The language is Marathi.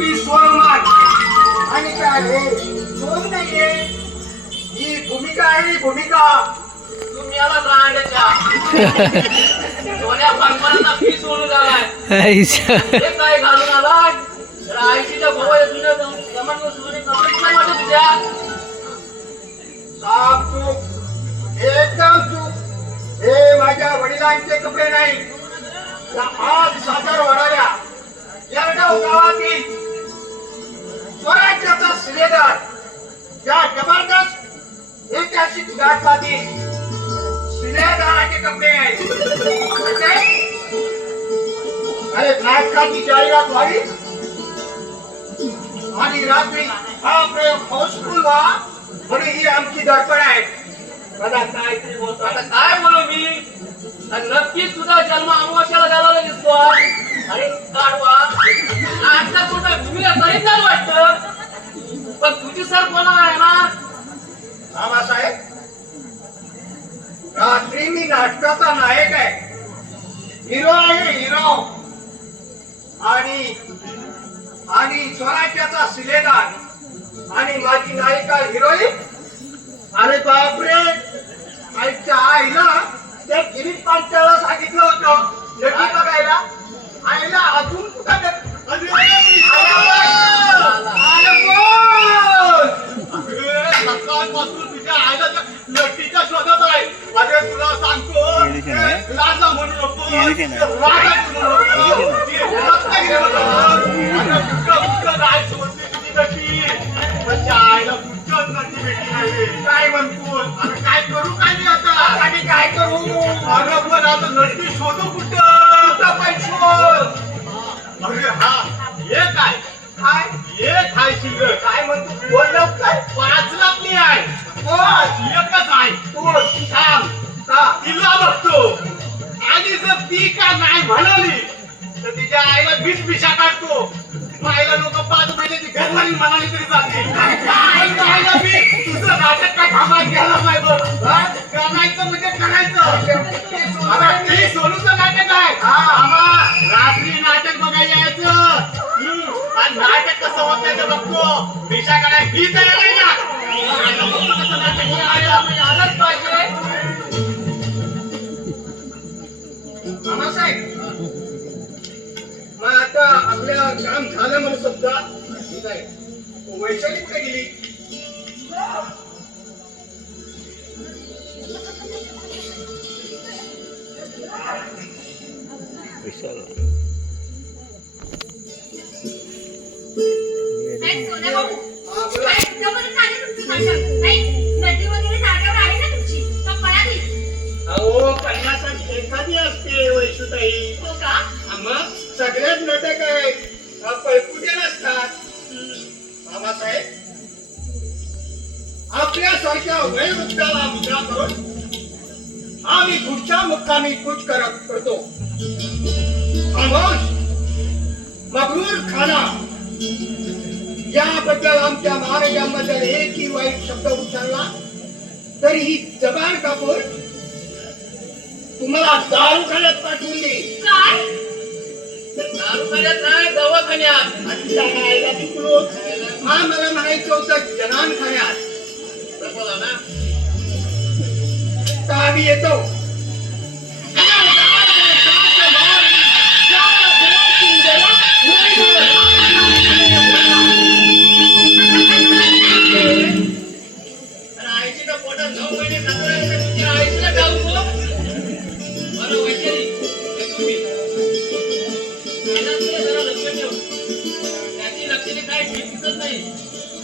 नक्की सोनमान आणि काय रे सोन नाहीये ही भूमिका आहे भूमिका तुम्ही आला रांड्याच्या सोन्या पानपानांना फी सोडून झालाय हे काय घालून आलाय रायशीच्या भावा जुन्या जमान सोने कपडे काय वाटत तुझ्या साफ चूक एकदम चूक हे माझ्या वडिलांचे कपडे नाही या आज सातार वाढाव्या येरगाव गावातील स्वराज्याचा शिलेदार या जबरदस्त ऐतिहासिक गाठपातील शिलेदाराचे कपडे आहेत अरे नाटकाची जाहिरात व्हावी आणि रात्री हा प्रयोग हाऊसफुल व्हा म्हणून ही आमची धडपड आहे आता काय तरी बोलतो आता काय बोलू मी आणि नक्कीच तुझा जन्म अमावस्याला झाला दिसतो अरे काढवा आता कुठं भूमीला तरी चालू वाटतं पण तुझी सर कोणा आहे ना रामासाहेब रात्री मी नाटकाचा नायक आहे हिरो आहे हिरो आणि आणि स्वराज्याचा शिलेदार आणि माझी नायिका हिरोईन अरे बापरे आईच्या आईला त्या गिरीश पांचाला सांगितलं होतं नक्की बघायला आईला अजून कुठं सकाळपासून तुझ्या आईला लट्टीच्या शोधात आहे अरे तुला सांगतो राजा म्हणू नको राजा म्हणू आईला कुठंच नक्की भेटली नाही काय म्हणतो अरे काय करू काय नाही आता आणि काय करू अरे पण आता नक्की शोधू कुठं पैसे अरे हा एक आहे काय एक आहे शिल्लक काय म्हणतो बोललं काय 5 लाख नाही आहे एकच आहे तू थांब तिला बघतो आणि जर ती का नाही म्हणाली तर तिच्या आईला बीच पिशा काढतो आईला लोक 5 महिन्याची घरवारी म्हणाली तरी जाते आईला मी तुझं नाटक काय थांबायला गेला नाही बघ करायचं म्हणजे करायचं अरे ते सोनूचं नाटक आहे रात्री नाटक बघायला यायचं आणि नाटक कसं होत नाही ते बघतो पिशा काढायला ही तयार आहे ना कसं नाटक आलंच पाहिजे मामासाहेब मग आता आपल्या काम झालं म्हणून समजा ठीक आहे वैशाली कुठे गेली अहो 50 एखादी असते वैशुताई मग सगळेच नाटक आहे पैकुटे नसतात मामासाहेब आपल्यासारख्या वयोवृद्धाला मुद्रा करून आम्ही पुढच्या मुक्कामी कूच करतो खामोश मगरूर खाना याबद्दल आमच्या महाराजांबद्दल एकही वाईट शब्द उच्चारला तरी ही जबान कापूर तुम्हाला दारूखान्यात पाठवून देईल दारूखान्यात नाही दवाखान्यात हा मला म्हणायचं होतं जनानखान्यात बोला ना तर आम्ही येतो